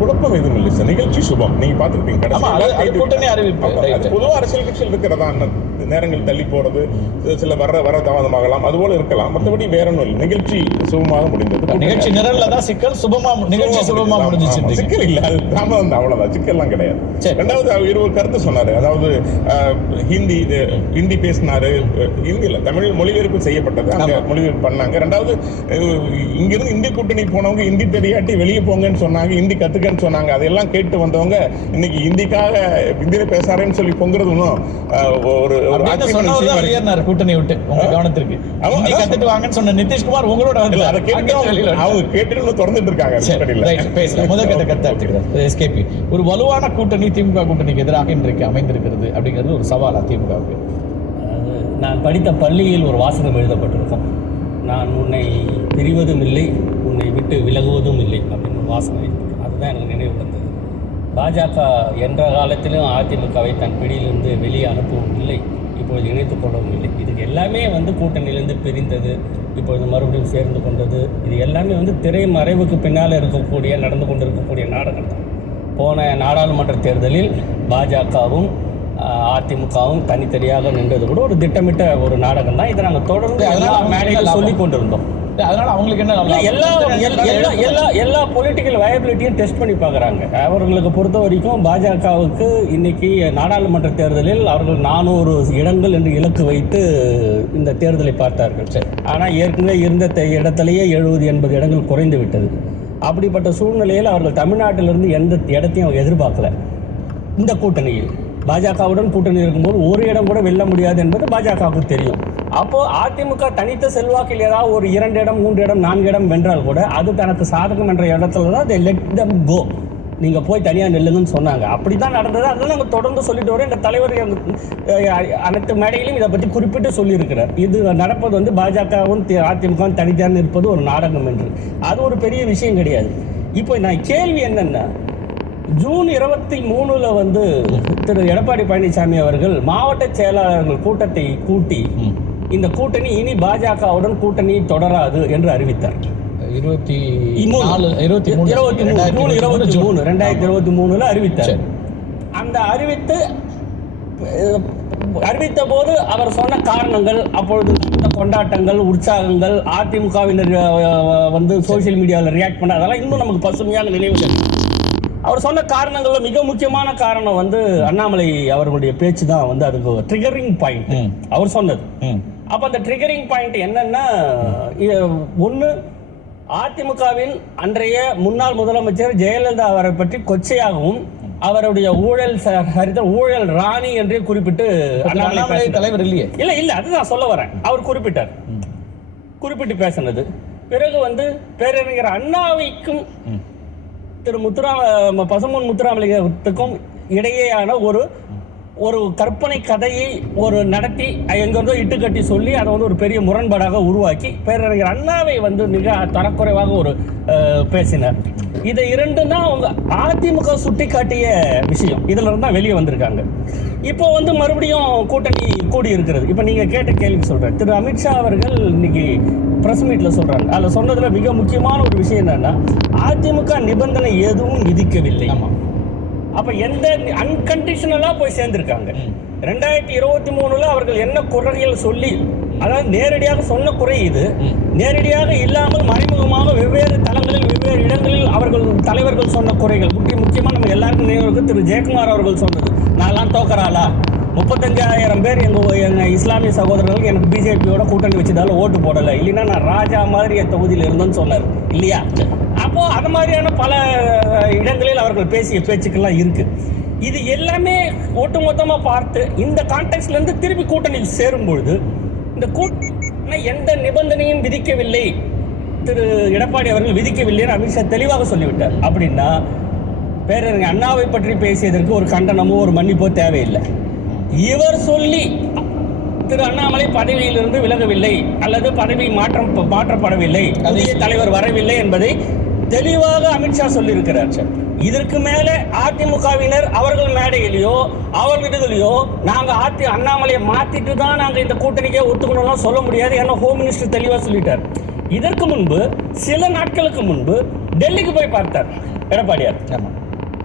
குழப்பம் எதுவும் இல்லை சார். நிகழ்ச்சி சுபம். நீங்க பாத்துருப்பீங்க பொதுவாக அரசியல் கட்சியில் இருக்கிறதா நேரங்கள் தள்ளி போறது, சில வர தாமதமாகலாம், அது போல இருக்கலாம். மற்றபடி வேற ஒன்றும் இல்லை. நிகழ்ச்சி சுபமாக முடிந்தது. நிகழ்ச்சி நிரல்ல தான் சிக்கல், நிகழ்ச்சி சுபமா முடிஞ்சிச்சு. சிக்கல் இல்லை, அது தாமதம், அவ்வளவுதான். சிக்கல்லாம் கிடையாது. ரெண்டாவது இருவர் கருத்து சொன்னாரு. அதாவது ஹிந்தி பேசினாரு. ஹிந்தியில் தமிழ் மொழிபெயர்ப்பு செய்யப்பட்டது, அங்க மொழிபெயர்ப்பு பண்ணாங்க. ரெண்டாவது இங்கிருந்து இந்தி கூட்டணி போனவங்க ஹிந்தி தெரியாட்டி வெளியே போங்கன்னு சொன்னாங்க, ஹிந்தி கத்துக்கன்னு சொன்னாங்க. அதெல்லாம் கேட்டு வந்தவங்க இன்னைக்கு ஹிந்திக்காக ஹிந்தியில பேசாரேன்னு சொல்லி பொங்குறது ஒரு கூட்டணி விட்டு உங்க கவனத்திற்கு கத்துட்டு வாங்கன்னு சொன்ன நிதிஷ்குமார் உங்களோட அவங்க கேட்டு தொடர்ந்துட்டு இருக்காங்க. முதல் கட்ட கருத்து எஸ்கேபி ஒரு வலுவான கூட்டணி திமுக கூட்டணிக்கு எதிராக இன்றைக்கு அமைந்திருக்கிறது அப்படிங்கிறது ஒரு சவால் திமுகவுக்கு. நான் படித்த பள்ளியில் ஒரு வாசகம் எழுதப்பட்டிருக்கும், நான் உன்னை பிரிவதும் இல்லை, உன்னை விட்டு விலகுவதும் இல்லை அப்படின்னு ஒரு வாசகம் இருக்கு. அதுதான் எனக்கு நினைவு வந்தது. பாஜக என்ற காலத்திலும் அதிமுகவை தன் பிடியிலிருந்து வெளியே அனுப்பவும் இல்லை, இப்பொழுது இணைத்துக் கொள்ளவும் இல்லை. இதுக்கு எல்லாமே கூட்டணியிலிருந்து பிரிந்தது, இப்பொழுது மறுபடியும் சேர்ந்து கொண்டது, இது எல்லாமே திரைமறைவுக்கு பின்னால் நடந்து கொண்டிருக்கக்கூடிய நாடகம் தான். போன நாடாளுமன்ற தேர்தலில் பாஜகவும் அதிமுகவும் தனித்தனியாக நின்றது கூட ஒரு திட்டமிட்ட ஒரு நாடகம் தான். இதை நாங்கள் தொடர்ந்து மேடையில் சொல்லி கொண்டிருந்தோம். அதனால அவங்களுக்கு என்ன எல்லா பொலிட்டிக்கல் வயபிலிட்டியும் டெஸ்ட் பண்ணி பார்க்குறாங்க. அவர்களுக்கு பொறுத்த வரைக்கும் பாஜகவுக்கு இன்னைக்கு நாடாளுமன்ற தேர்தலில் அவர்கள் 400 இடங்கள் என்று இலக்கு வைத்து இந்த தேர்தலை பார்த்தார்கள். ஆனால் ஏற்கனவே இருந்த இடத்திலேயே 70-80 இடங்கள் குறைந்து விட்டது. அப்படிப்பட்ட சூழ்நிலையில் அவர்கள் தமிழ்நாட்டிலிருந்து எந்த இடத்தையும் எதிர்பார்க்கல. இந்த கூட்டணியில் பாஜகவுடன் கூட்டணி இருக்கும்போது ஒரு இடம் கூட வெல்ல முடியாது என்பது பாஜகவுக்கு தெரியும். அப்போ அதிமுக தனித்த செல்வாக்கில் ஏதாவது ஒரு 2 இடம் 3 இடம் 4 இடம் வென்றால் கூட அது தனக்கு சாதகம் என்ற இடத்துல தான் they let them go, நீங்கள் போய் தனியாக நெல்லுங்கன்னு சொன்னாங்க. அப்படி தான் நடந்தது. அதெல்லாம் நாங்கள் தொடர்ந்து சொல்லிட்டு வரோம். எங்கள் தலைவர் அனைத்து மேடையிலும் இதை பற்றி குறிப்பிட்டு சொல்லியிருக்கிறார். இது நடப்பது பாஜகவும் அதிமுகவும் தனித்தனியாக இருப்பது ஒரு நாடகம் என்று. அது ஒரு பெரிய விஷயம் கிடையாது. இப்போ நான் கேள்வி என்னென்னா, ஜூன் 23 திரு எடப்பாடி பழனிசாமி அவர்கள் மாவட்ட செயலாளர்கள் கூட்டத்தை கூட்டி இந்த கூட்டணி இனி பாஜகவுடன் கூட்டணி தொடராது என்று அறிவித்தார். 2023 அறிவித்தார். அந்த அறிவித்த போது அவர் சொன்ன காரணங்கள், அப்பொழுது கொண்டாட்டங்கள், உற்சாகங்கள், அதிமுகவினர் சோசியல் மீடியாவில் ரியாக்ட் பண்ண, அதெல்லாம் இன்னும் நமக்கு பசுமையான நினைவுகள். அவர் சொன்ன காரணங்கள்ல மிக முக்கியமான காரணம் அண்ணாமலை அவர்களுடைய பேச்சு தான் அதுக்கு ட்ரிகரிங் பாயிண்ட் அவர் சொன்னது. அப்ப அந்த ட்ரிகரிங் பாயிண்ட் என்னன்னா, ஒன்று, அதிமுகவின் அன்றைய முன்னாள் முதலமைச்சர் ஜெயலலிதா அவரை பற்றி கொச்சையாகவும் அவருடைய ஊழல் ராணி என்றே குறிப்பிட்டு அண்ணாமலை தலைவர் இல்ல அதுதான் சொல்ல வரேன். அவர் குறிப்பிட்டு பேசினது. பிறகு பேரறிஞர் அண்ணாவைக்கும் திரு பசும்பொன் முத்துராமலிங்கத்துக்கும் இடையேயான ஒரு கற்பனை கதையை நடத்தி எங்கிருந்தோ இட்டுக்கட்டி சொல்லி அதை ஒரு பெரிய முரண்பாடாக உருவாக்கி பேரறிஞர் அண்ணாவை மிக தரக்குறைவாக பேசினார். இதை இரண்டும் தான் அவங்க அதிமுக சுட்டி காட்டிய விஷயம். இதுல இருந்து தான் வெளியே வந்திருக்காங்க. இப்போ மறுபடியும் கூட்டணி கூடி இருக்கிறது. இப்போ நீங்க கேட்ட கேள்வி சொல்றேன். திரு அமித்ஷா அவர்கள் இன்னைக்கு பிரஸ் மீட்ல சொல்றாங்க. அதுல சொன்னதுல மிக முக்கியமான ஒரு விஷயம் என்னன்னா, அதிமுக நிபந்தனை எதுவும் விதிக்கவில்லை. அப்ப எந்த அன்கண்டிஷனலா போய் சேர்ந்திருக்காங்க. 2023 அவர்கள் என்ன குறைகள் சொல்லி, அதாவது நேரடியாக சொன்ன குறை இது, நேரடியாக இல்லாமல் மறைமுகமாக வெவ்வேறு தளங்களில் வெவ்வேறு இடங்களில் அவர்கள் தலைவர்கள் சொன்ன குறைகள். முக்கியமா நம்ம எல்லாருக்கும் நினைவுக்கு திரு ஜெயக்குமார் அவர்கள் சொன்னது, நான்லாம் தோக்கறாளா, 35,000 பேர் எங்க இஸ்லாமிய சகோதரர்கள் எனக்கு பிஜேபியோட கூட்டணி வச்சதால ஓட்டு போடலை, இல்லைன்னா நான் ராஜா மாதிரி என் தொகுதியில் இருந்தேன்னு சொன்னார் இல்லையா. அப்போ அது மாதிரியான பல இடங்களில் அவர்கள் பேசிய பேச்சுக்கெல்லாம் இருக்கு. இது எல்லாமே ஒட்டுமொத்தமா பார்த்து இந்த கான்டெக்ட்ல இருந்து திருப்பி கூட்டணியில் சேரும்பொழுது இந்த கூட்டணி எந்த நிபந்தனையும் விதிக்கவில்லை, திரு எடப்பாடி அவர்கள் விதிக்கவில்லைன்னு அமித்ஷா தெளிவாக சொல்லிவிட்டார். அப்படின்னா பேரறிஞர் அண்ணாவை பற்றி பேசியதற்கு ஒரு கண்டனமோ ஒரு மன்னிப்போ தேவையில்லை. இவர் சொல்லி திரு அண்ணாமலை பதவியிலிருந்து விலகவில்லை அல்லது பதவி மாற்றப்படவில்லை, புதிய தலைவர் வரவில்லை என்பதை தெளிவாக அமித்ஷா சொல்லியிருக்கிறார். இதற்கு மேலே அதிமுகவினர் அவர்கள் மேடையிலையோ அவர்களிடையிலையோ நாங்கள் அண்ணாமலையை மாற்றிட்டு தான் நாங்கள் இந்த கூட்டணிக்கே ஒத்துக்கணும்லாம் சொல்ல முடியாது. ஏன்னா ஹோம் மினிஸ்டர் தெளிவாக சொல்லிட்டார். இதற்கு முன்பு சில நாட்களுக்கு முன்பு டெல்லிக்கு போய் பார்த்தார். எடப்பாடியார். ஆமா.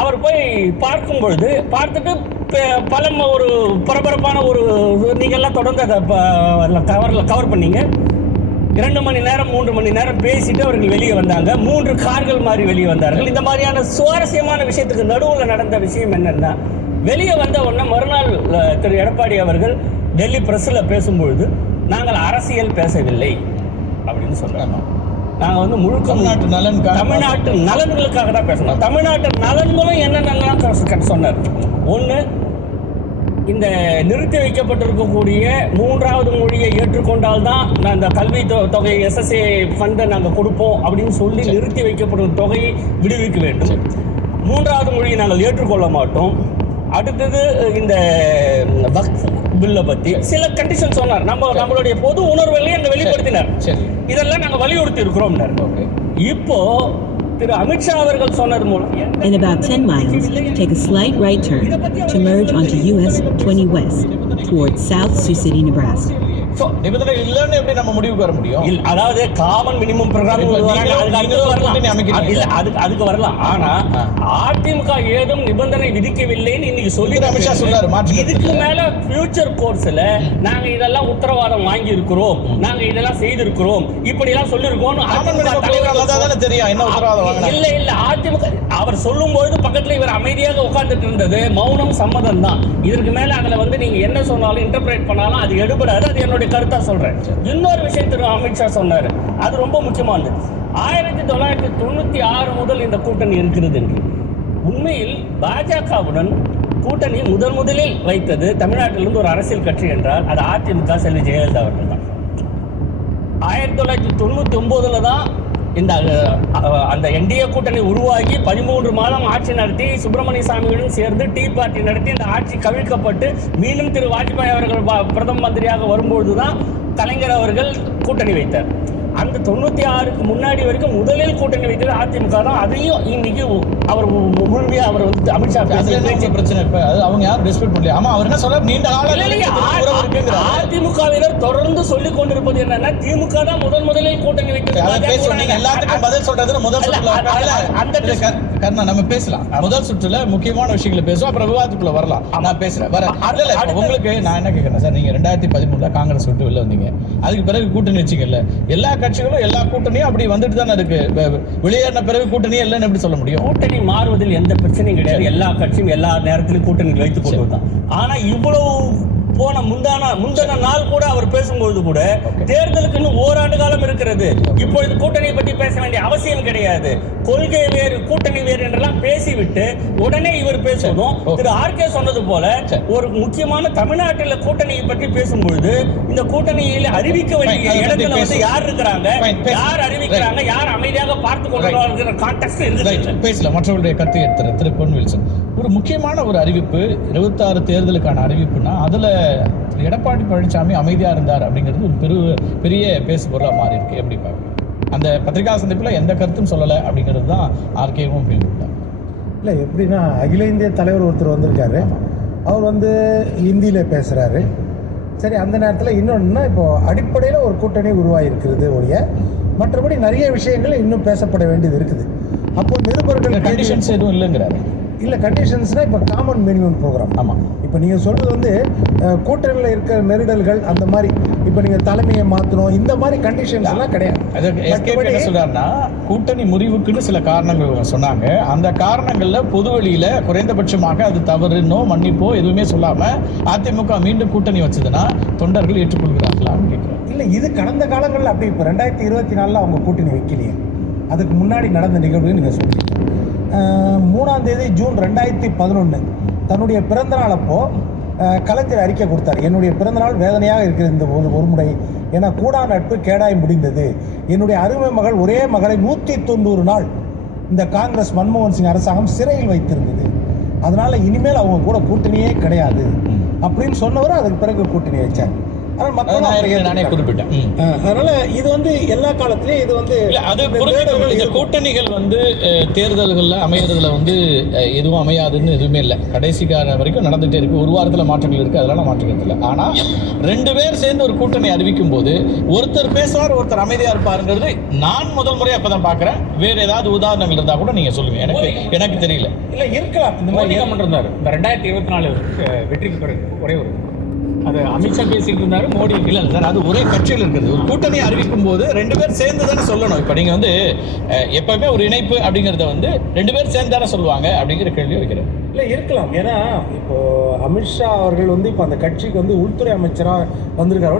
அவர் போய் பார்க்கும் பொழுது பார்த்துட்டு பல ஒரு பரபரப்பான ஒரு நீங்கள்லாம் தொடர்ந்து அதை கவர் பண்ணீங்க. 2 மணி நேரம் 3 மணி நேரம் பேசிட்டு அவர்கள் வெளியே வந்தாங்க. 3 கார்கள் மாதிரி வெளியே வந்தார்கள். இந்த மாதிரியான சுவாரஸ்யமான விஷயத்துக்கு நடுவில் நடந்த விஷயம் என்னன்னா, வெளியே வந்த உடனே மறுநாள் திரு எடப்பாடி அவர்கள் டெல்லி பிரஸ்ஸில் பேசும்பொழுது நாங்கள் அரசியல் பேசவில்லை அப்படின்னு சொல்றாங்க. நாங்கள் வந்து முழுக்க தமிழ்நாட்டு நலன்களுக்காக தான் பேசணும். தமிழ்நாட்டு நலன்களும் என்னென்னலாம் சொன்னார். ஒன்று, இந்த நிறுத்தி வைக்கப்பட்டிருக்கக்கூடிய 3வது மொழியை ஏற்றுக்கொண்டால் தான் அந்த கல்வி தொகை SSA ஃபண்டை நாங்கள் கொடுப்போம் அப்படின்னு சொல்லி நிறுத்தி வைக்கப்படும் தொகையை விடுவிக்க வேண்டும். 3வது மொழியை நாங்கள் ஏற்றுக்கொள்ள மாட்டோம். அடுத்தது இந்த வக்ஃப் பில்லை பற்றி சில கண்டிஷன் சொன்னார். நம்மளுடைய பொது உணர்வுகளையும் அங்கே வெளிப்படுத்தினார். இதெல்லாம் நாங்கள் வலியுறுத்தி இருக்கிறோம். இப்போ திரு அமித்ஷா அவர்கள் சொன்னது மூலம் In about 10 miles, take a slight right turn to merge onto US 20 West towards South Sioux City, Nebraska. நிபந்தனை இல்லைன்னு எப்படி நம்ம முடிவுக்கு வர முடியும்? அதாவது காமன் மினிமம் ப்ரோக்ராம் அதுக்கு வரலாம். ஆனா அதிமுக ஏதும் நிபந்தனை விதிக்கவில்லைன்னு இன்னைக்கு சொல்லி அமித்ஷா சொல்றாரு. இதுக்கு மேல ஃபியூச்சர் கோர்ஸ்ல நாங்க இதெல்லாம் உத்தரவாதம் வாங்கி இருக்கிறோம், நாங்க இதெல்லாம் செய்திருக்கிறோம், இப்படி எல்லாம் சொல்லிருக்கோம். தெரியும் என்ன உத்தரவாதம்? இல்ல அதிமுக அவர் சொல்லும் பொழுது பக்கத்துல இவர் அமைதியாக உட்கார்ந்துட்டு இருந்தது. மௌனம் சம்மதம் தான். இதற்கு மேல அதுல வந்து நீங்க என்ன சொன்னாலும் இன்டர்பிரேட் பண்ணாலும் அது எடுபடாது. அது என்னுடைய கருத்தா சொல்றேன். இன்னொரு விஷயம் திரு அமித்ஷா சொன்னாரு, அது ரொம்ப முக்கியமானது. 1996 முதல் இந்த கூட்டணி இருக்கிறது என்று. உண்மையில் பாஜகவுடன் கூட்டணி முதலில் வைத்தது தமிழ்நாட்டிலிருந்து ஒரு அரசியல் கட்சி என்றால் அது அதிமுக செல்வி ஜெயலலிதா அவர்கள் தான். 1999 தான் இந்த அந்த என்டிஏ கூட்டணி உருவாகி 13 மாதம் ஆட்சி நடத்தி சுப்பிரமணிய சாமியுடன் சேர்ந்து டீ பார்ட்டி நடத்தி இந்த ஆட்சி கவிழ்க்கப்பட்டு மீண்டும் திரு வாஜ்பாய் அவர்கள் பிரதம மந்திரியாக வரும்பொழுதுதான் கலைஞர் அவர்கள் கூட்டணி வைத்தார். அந்த 96க்கு முன்னாடி வரைக்கும் முதலில் கூட்டணி வைத்தது அதிமுக தான். அதையும் இன்னைக்கு அவர் முழுமையா அவர் வந்து அமித்ஷா பிரச்சனை. இப்ப அவங்க யாரும் ரெஸ்பெக்ட் பண்ணல. ஆமா, அவர் என்ன சொல்ற, நீண்ட அதிமுகவினர் தொடர்ந்து சொல்லிக் கொண்டிருப்பது என்னன்னா திமுக தான் முதலில் கூட்டணி வைத்தது. எல்லாத்துக்கும் பதில் சொல்றது முதல் சுற்றுல நம்ம பேசலாம். முதல் சுற்றுல முக்கியமான விஷயங்களை பேசுவோம், அப்புறம் விவாதத்துக்குள்ள வரலாம். நான் பேசுறேன் உங்களுக்கு. நான் என்ன கேட்கறேன் சார், நீங்க 2013 காங்கிரஸ் விட்டு வெளில வந்தீங்க. அதுக்கு பிறகு கூட்டணி வச்சுக்கல. எல்லா கட்சிகளும் எல்லா கூட்டணியும் அப்படி வந்துட்டு தானே இருக்கு. வெளியேறின பிறகு கூட்டணியே இல்லைன்னு எப்படி சொல்ல முடியும்? கூட்டணி மாறுவதில் எந்த பிரச்சனையும் கிடையாது. எல்லா கட்சியும் எல்லா நேரத்திலும் கூட்டணி வைத்துக் கொள்வதுதான். ஆனா இவ்வளவு போன முந்தின நாள் கூட அவர் பேசும்போது கூட தேர்தலுக்கு இன்னும் ஓராண்டு காலம் இருக்கிறது. இப்பொழுது கூட்டணியை பற்றி பேச வேண்டிய அவசியம் கிடையாது. கொள்கை வேறு கூட்டணி வேறு என்றெல்லாம் பேசிவிட்டு உடனே இவர் பேசுவதும் திரு ஆர்கே சொன்னது போல ஒரு முக்கியமான தமிழ்நாட்டில் கூட்டணியை பற்றி பேசும்பொழுது இந்த கூட்டணியில் அறிவிக்க வேண்டிய இடத்துல வந்து யார் இருக்கிறாங்க, யார் அறிவிக்கிறாங்க, யார் அமைதியாக பார்த்து கொள்கிறார்கள் கான்டெக்ஸ்ட் இருக்குது. பேசலாம். மற்றவர்களுடைய கருத்தை எடுத்துற திரு பொன் வில்சன், ஒரு முக்கியமான ஒரு அறிவிப்பு 26 தேர்தலுக்கான அறிவிப்புனா அதுல எடப்பாடி பழனிசாமி அமைதியா இருந்தார் அப்படிங்கிறது ஒரு பெரிய பேசு பொருளா மாறி இருக்கு. எப்படி பாருங்க, அந்த பத்திரிகா சந்திப்புல எந்த கருத்தும் சொல்லலை அப்படிங்கிறது தான் ஆர்கேவும் ஃபீல் பண்ணாங்க. இல்லை எப்படின்னா, அகில இந்திய தலைவர் ஒருத்தர் வந்திருக்காரு, அவர் வந்து ஹிந்தியில் பேசுகிறாரு. சரி, அந்த நேரத்தில் இன்னொன்றுனா இப்போ அடிப்படையில் ஒரு கூட்டணி உருவாகிருக்கிறது ஒழிய மற்றபடி நிறைய விஷயங்கள் இன்னும் பேசப்பட வேண்டியது இருக்குது. அப்போ நிருபர்கள் கண்டிஷன்ஸ் எதுவும் இல்லைங்கிறாரு. இல்லை, கண்டிஷன்ஸ்னால் இப்போ காமன் மினிமம் ப்ரோக்ராம். ஆமாம், இப்போ நீங்கள் சொல்கிறது வந்து கூட்டணியில் இருக்கிற நெருடல்கள் அந்த மாதிரி, இப்போ நீங்கள் தலைமையை மாற்றணும் இந்த மாதிரி கண்டிஷன்ஸ் எல்லாம் கிடையாது. என்ன சொல்றாருன்னா, கூட்டணி முறிவுக்குன்னு சில காரணங்கள் சொன்னாங்க. அந்த காரணங்கள்ல பொதுவெளியில குறைந்தபட்சமாக அது தவறுனோ மன்னிப்போ எதுவுமே சொல்லாம அதிமுக மீண்டும் கூட்டணி வச்சதுன்னா தொண்டர்கள் ஏற்றுக்கொள்கிறார்களான்னு கேட்கிறேன். இல்லை, இது கடந்த காலங்களில் அப்படி. இப்போ 2024 அவங்க கூட்டணி வைக்கலையே, அதுக்கு முன்னாடி நடந்த நிகழ்வு நீங்கள் சொல்றீங்க. 3ஆம் தேதி ஜூன் 2011 தன்னுடைய பிறந்தநாள் அப்போ கலைஞர் அறிக்கை கொடுத்தார். என்னுடைய பிறந்தநாள் வேதனையாக இருக்கிறது இந்த ஒரு முறை. ஏன்னா கூடா நட்பு கேடாய் முடிந்தது. என்னுடைய அருமை மகள், ஒரே மகளை 190 நாள் இந்த காங்கிரஸ் மன்மோகன் சிங் அரசாங்கம் சிறையில் வைத்திருந்தது. அதனால இனிமேல் அவங்க கூட கூட்டணியே கிடையாது அப்படின்னு சொன்னவர் அதுக்கு பிறகு கூட்டணி வச்சார். ஆனால் அதை மக்களும் நான் அப்படி நானே ஏத்துக்கிட்டாங்க. குறிப்பிட்டேன். அதனால இது வந்து எல்லா காலத்திலயும் இது வந்து இல்ல அது இந்த புரிஞ்சுக்கணும். தேர்தல்கள் இந்த இருக்கும். கூட்டணிகள் வந்து தேர்தல்கள்ல அமையறதுல வந்து எதுவும் அமையாதுன்னு எதுவுமே இல்லை. கடைசி காலம் வரைக்கும் நடந்துட்டே இருக்கு. ஒரு வாரத்துல மாற்றங்கள் இருக்கு, அதெல்லாம் மாற்றங்கள் இல்லை. ஆனா 2 பேர் சேர்ந்து ஒரு கூட்டணி அறிவிக்கும் போது ஒருத்தர் பேசுவார், ஒருத்தர் அமைதியா இருப்பாருங்கிறது நான் முதல் முறையா இப்பதான் பாக்குறேன். வேற ஏதாவது உதாரணங்கள் இருந்தா கூட நீங்க சொல்லுங்க. எனக்கு தெரியல. இல்ல இருக்கலாம் இந்த மோடி மாதிரி கமெண்ட் இருந்தாரு இந்த 2024 வெற்றிக்கு பிறகு ஒரே ஒரு அது அமித்ஷா பேசிட்டு இருந்தாரு, மோடி இல்ல சார், அது ஒரே கட்சியில் இருக்குது. ஒரு கூட்டணி அறிவிக்கும் போது 2 பேர் சேர்ந்து தானே சொல்லணும். இப்ப நீங்க வந்து எப்பவுமே ஒரு இணைப்பு அப்படிங்கறத வந்து 2 பேர் சேர்ந்து தானே சொல்லுவாங்க அப்படிங்கிற கேள்வி வைக்கிறேன். இல்ல இருக்கலாம். ஏன்னா இப்போ அமித்ஷா அவர்கள் வந்து இப்போ அந்த கட்சிக்கு வந்து உள்துறை அமைச்சரா வந்திருக்காரு.